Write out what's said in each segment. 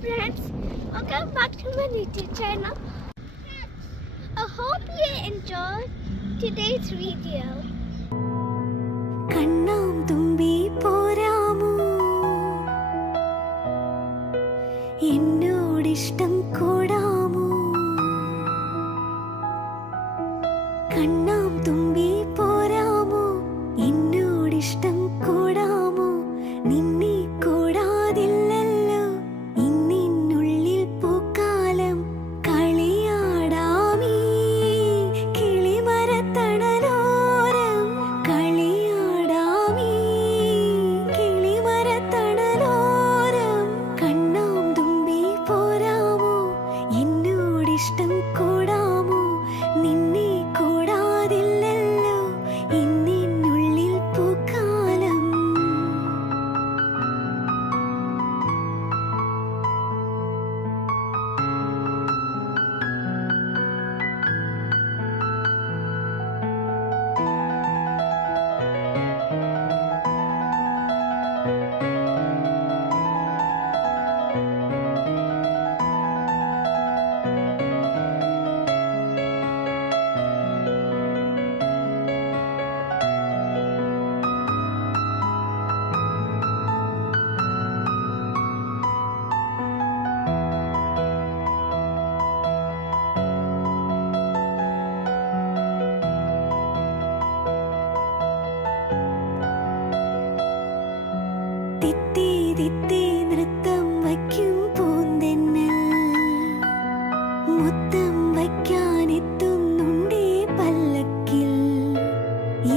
friends, welcome back to my YouTube channel. I hope you enjoyed today's video. കണ്ണാം തുമ്പി പോരാമോ എന്നോടിഷ്ടം കൂടാമോ കണ്ണാം തുമ്പി പോരാമോ എന്നോടിഷ്ടം കൂടാമോ നിന്നെ കൂടാതില്ലല്ലോ ഇന്നിനുള്ളിൽ പൂക്കാലം കളിയാടാമീ കിളിമരത്തണലോരം കളിയാടാമീ കിളിമരത്തണലോരം കണ്ണാം തുമ്പി പോരാമോ എന്നോടിഷ്ടം കൂടാമോ നിന്നെ കൂടാതില്ലല്ലോ ഇന്നിനുള്ളിൽ പൂക്കാലം തിത്തി തിത്തി നൃത്തം വയ്ക്കും പൂന്തെന്നൽ മുത്തം വയ്ക്കാനെത്തുന്നുണ്ടേ പല്ലക്കിൽ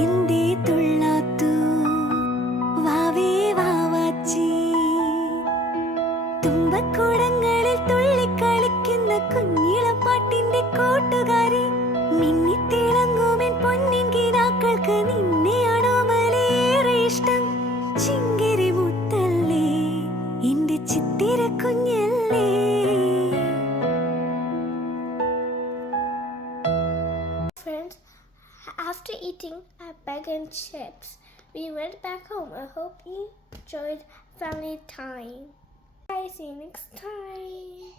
എന്തേ തുള്ളാത്തു വാവേ വാവാച്ചി തുമ്പക്കുടങ്ങളിൽ തുള്ളിക്കളിക്കുന്ന കുഞ്ഞിളപ്പാട്ടിന്റെ കൂട്ടുകാരി മിന്നിത്തിളങ്ങുമെൻ പൊന്നിൻ കിനാക്കൾക്ക് നിന്നെയാണോ മലേറെ ഇഷ്ടം ചിങ്കിരി മുത്തല്ലേ എന്റെ ചിത്തിര കുഞ്ഞല്ലേ Friends, after eating our bag and chips, we went back home. I hope you enjoyed family time. Bye, see you next time.